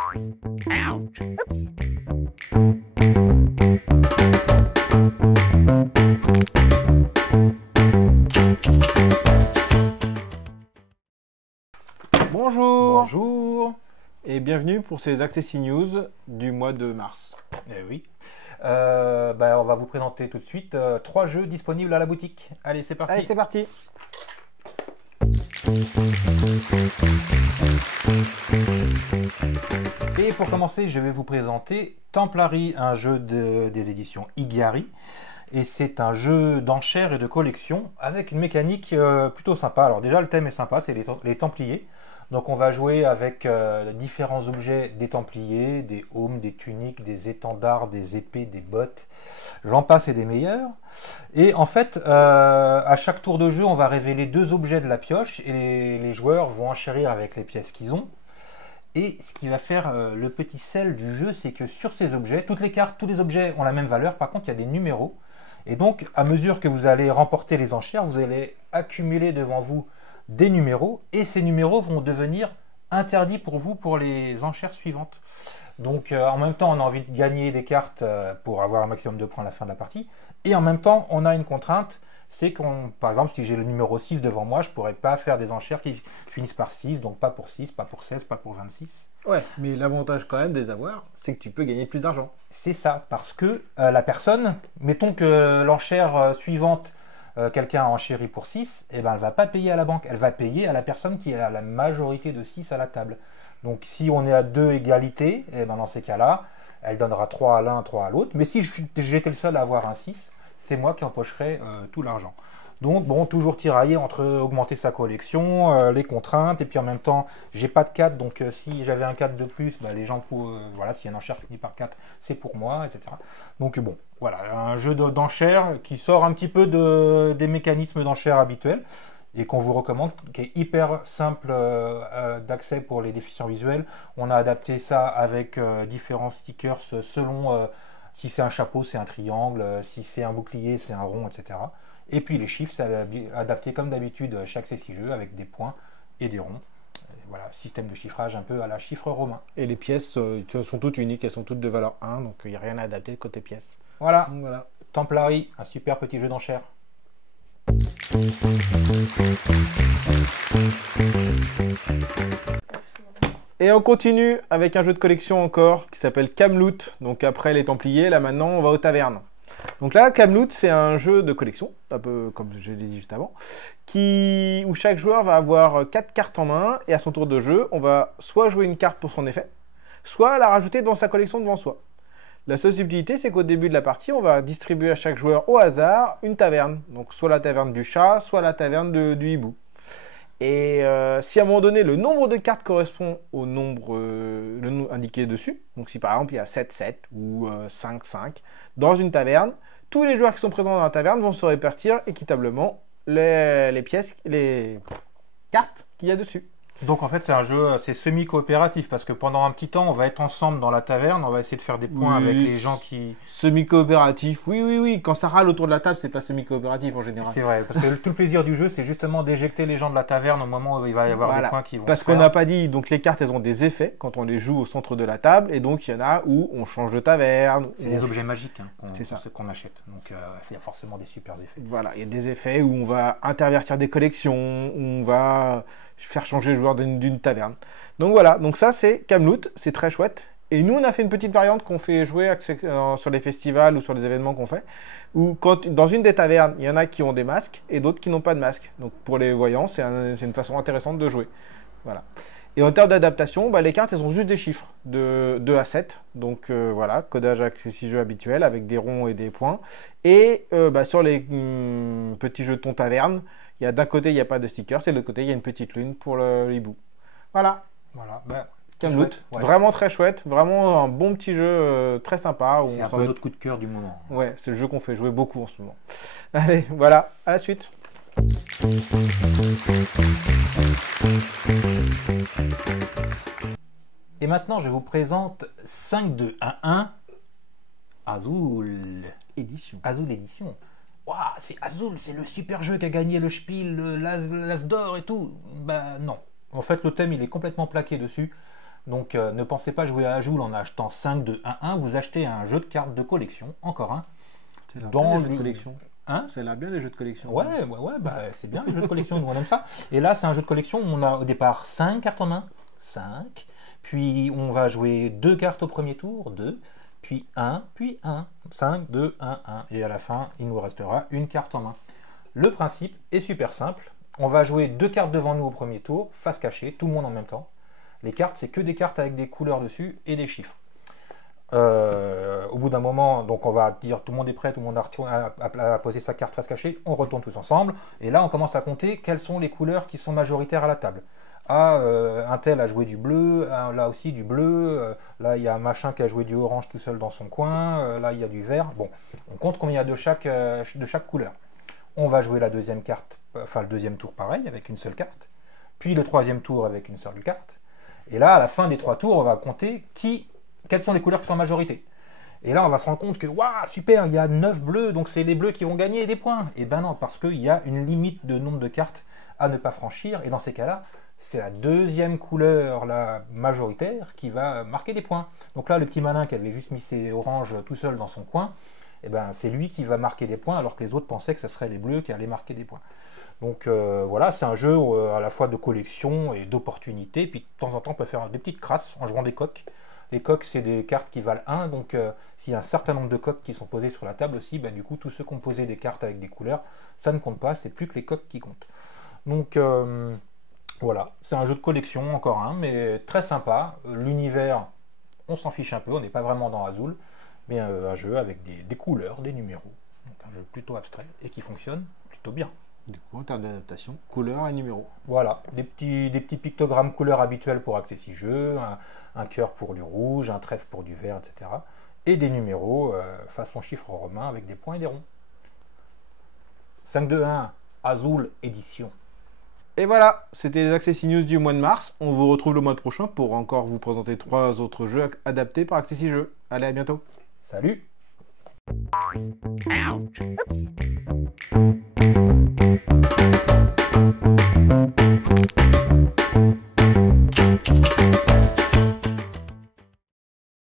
Ouch. Bonjour. Bonjour. Et bienvenue pour ces Accessi News du mois de mars. Eh oui. On va vous présenter tout de suite 3 jeux disponibles à la boutique. Allez, c'est parti. Allez, c'est parti. Et pour commencer, je vais vous présenter Templari, un jeu des éditions Igari. Et c'est un jeu d'enchères et de collection avec une mécanique plutôt sympa. Alors déjà, le thème est sympa, c'est les Templiers. Donc on va jouer avec différents objets des Templiers, des aumes, des tuniques, des étendards, des épées, des bottes, j'en passe et des meilleurs. Et en fait, à chaque tour de jeu, on va révéler 2 objets de la pioche et les joueurs vont enchérir avec les pièces qu'ils ont. Et ce qui va faire le petit sel du jeu, c'est que sur ces objets, toutes les cartes, tous les objets ont la même valeur. Par contre, il y a des numéros. Et donc, à mesure que vous allez remporter les enchères, vous allez accumuler devant vous des numéros. Et ces numéros vont devenir interdits pour vous pour les enchères suivantes. Donc, en même temps, on a envie de gagner des cartes pour avoir un maximum de points à la fin de la partie. Et en même temps, on a une contrainte. C'est qu'on, par exemple, si j'ai le numéro 6 devant moi, je ne pourrais pas faire des enchères qui finissent par 6, donc pas pour 6, pas pour 16, pas pour 26. Ouais, mais l'avantage quand même des avoirs, c'est que tu peux gagner plus d'argent. C'est ça, parce que la personne, mettons que l'enchère suivante, quelqu'un a enchéri pour 6, et ben elle ne va pas payer à la banque, elle va payer à la personne qui a la majorité de 6 à la table. Donc si on est à 2 égalités, et ben dans ces cas-là, elle donnera 3 à l'un, 3 à l'autre. Mais si j'étais le seul à avoir un 6, c'est moi qui empocherai tout l'argent. Donc bon, toujours tirailler entre augmenter sa collection, les contraintes, et puis en même temps, j'ai pas de 4, donc si j'avais un 4 de plus, bah, les gens voilà, s'il y a une enchère qui finit par 4, c'est pour moi, etc. Donc bon, voilà, un jeu d'enchères qui sort un petit peu des mécanismes d'enchères habituels, et qu'on vous recommande, qui est hyper simple d'accès pour les déficients visuels. On a adapté ça avec différents stickers selon... si c'est un chapeau, c'est un triangle. Si c'est un bouclier, c'est un rond, etc. Et puis les chiffres, c'est adapté comme d'habitude chez Accessi Jeux avec des points et des ronds. Et voilà, système de chiffrage un peu à la chiffre romain. Et les pièces sont toutes uniques, elles sont toutes de valeur 1, donc il n'y a rien à adapter côté pièces. Voilà, Donc, voilà. Templari, un super petit jeu d'enchères. Et on continue avec un jeu de collection encore qui s'appelle Camelot. Donc après les Templiers, là maintenant on va aux tavernes. Donc là, Camelot, c'est un jeu de collection, un peu comme je l'ai dit juste avant, où chaque joueur va avoir 4 cartes en main et à son tour de jeu, on va soit jouer une carte pour son effet, soit la rajouter dans sa collection devant soi. La seule subtilité, c'est qu'au début de la partie, on va distribuer à chaque joueur au hasard une taverne. Donc soit la taverne du chat, soit la taverne du hibou. Et si à un moment donné, le nombre de cartes correspond au nombre indiqué dessus, donc si par exemple il y a 7-7 ou 5-5 dans une taverne, tous les joueurs qui sont présents dans la taverne vont se répartir équitablement les pièces, les cartes qu'il y a dessus. Donc en fait c'est un jeu, c'est semi-coopératif parce que pendant un petit temps on va être ensemble dans la taverne, on va essayer de faire des points avec les gens qui... Semi-coopératif, oui, quand ça râle autour de la table c'est pas semi-coopératif en général. C'est vrai, parce que tout le plaisir du jeu c'est justement d'éjecter les gens de la taverne au moment où il va y avoir des points qui vont parce qu'on n'a pas dit, donc les cartes elles ont des effets quand on les joue au centre de la table et donc il y en a où on change de taverne. C'est des objets magiques qu'on achète, donc il y a forcément des super effets. Voilà, il y a des effets où on va intervertir des collections, où on va faire changer le joueur d'une taverne. Donc voilà, donc ça c'est Camelot, c'est très chouette. Et nous on a fait une petite variante qu'on fait jouer sur les festivals ou sur les événements qu'on fait, où dans une des tavernes, il y en a qui ont des masques et d'autres qui n'ont pas de masque. Donc pour les voyants, c'est une façon intéressante de jouer. Voilà. Et en termes d'adaptation, les cartes elles ont juste des chiffres de 2 à 7. Donc voilà, codage Accessi Jeux habituel avec des ronds et des points. Et sur les petits jetons taverne, d'un côté, il n'y a pas de sticker, et de l'autre côté, il y a une petite lune pour le hibou. Voilà. Voilà. Camelot, ouais. Vraiment très chouette, vraiment un bon petit jeu très sympa. C'est un peu notre coup de cœur du moment. Ouais, c'est le jeu qu'on fait jouer beaucoup en ce moment. Allez, voilà, à la suite. Et maintenant, je vous présente 5-2-1-1 Azul Édition. Azul Édition. Waouh, c'est Azul, c'est le super jeu qui a gagné le Spiel, l'As d'or et tout. Ben non. En fait, le thème, il est complètement plaqué dessus. Donc ne pensez pas jouer à Joule en achetant 5 de 1-1, vous achetez un jeu de cartes de collection, encore un. C'est l'air Dans bien les jeux de le- collection. Hein? C'est l'air bien les jeux de collection. Ouais, bah, c'est bien les jeux de collection, nous, on aime ça. Et là, c'est un jeu de collection où on a au départ 5 cartes en main, 5, puis on va jouer 2 cartes au premier tour, 2, puis 1, 5, 2, 1, 1. Et à la fin, il nous restera une carte en main. Le principe est super simple. On va jouer 2 cartes devant nous au premier tour, face cachée, tout le monde en même temps. Les cartes, c'est que des cartes avec des couleurs dessus et des chiffres. Au bout d'un moment, donc on va dire tout le monde est prêt, tout le monde a posé sa carte face cachée, on retourne tous ensemble, et là on commence à compter quelles sont les couleurs qui sont majoritaires à la table. Ah, un tel a joué du bleu, là aussi du bleu, là il y a un machin qui a joué du orange tout seul dans son coin, là il y a du vert. Bon, on compte combien il y a de chaque couleur. On va jouer la deuxième carte, enfin le deuxième tour pareil, avec une seule carte, puis le troisième tour avec une seule carte, et là à la fin des 3 tours, on va compter quelles sont les couleurs qui sont en majorité. Et là, on va se rendre compte que, waouh, super, il y a 9 bleus, donc c'est les bleus qui vont gagner des points. Et ben non, parce qu'il y a une limite de nombre de cartes à ne pas franchir. Et dans ces cas-là, c'est la deuxième couleur, la majoritaire, qui va marquer des points. Donc là, le petit malin qui avait juste mis ses oranges tout seul dans son coin, eh ben, c'est lui qui va marquer des points, alors que les autres pensaient que ce serait les bleus qui allaient marquer des points. Donc voilà, c'est un jeu à la fois de collection et d'opportunité. Puis de temps en temps, on peut faire des petites crasses en jouant des coques. Les coques, c'est des cartes qui valent 1, donc s'il y a un certain nombre de coques qui sont posées sur la table aussi, ben, du coup, tous ceux qui ont posé des cartes avec des couleurs, ça ne compte pas, c'est plus que les coques qui comptent. Donc voilà, c'est un jeu de collection, encore un, mais très sympa. L'univers, on s'en fiche un peu, on n'est pas vraiment dans Azul, mais un jeu avec des couleurs, des numéros. Donc un jeu plutôt abstrait et qui fonctionne plutôt bien. Du coup, en termes d'adaptation, couleurs et numéros. Voilà, des petits pictogrammes couleurs habituels pour Accessi Jeux, un cœur pour du rouge, un trèfle pour du vert, etc. Et des numéros façon chiffre romain avec des points et des ronds. 5-2-1, Azul édition. Et voilà, c'était les Accessi News du mois de mars. On vous retrouve le mois prochain pour encore vous présenter 3 autres jeux adaptés par Accessi Jeux. Allez, à bientôt. Salut! Ouch. Oops.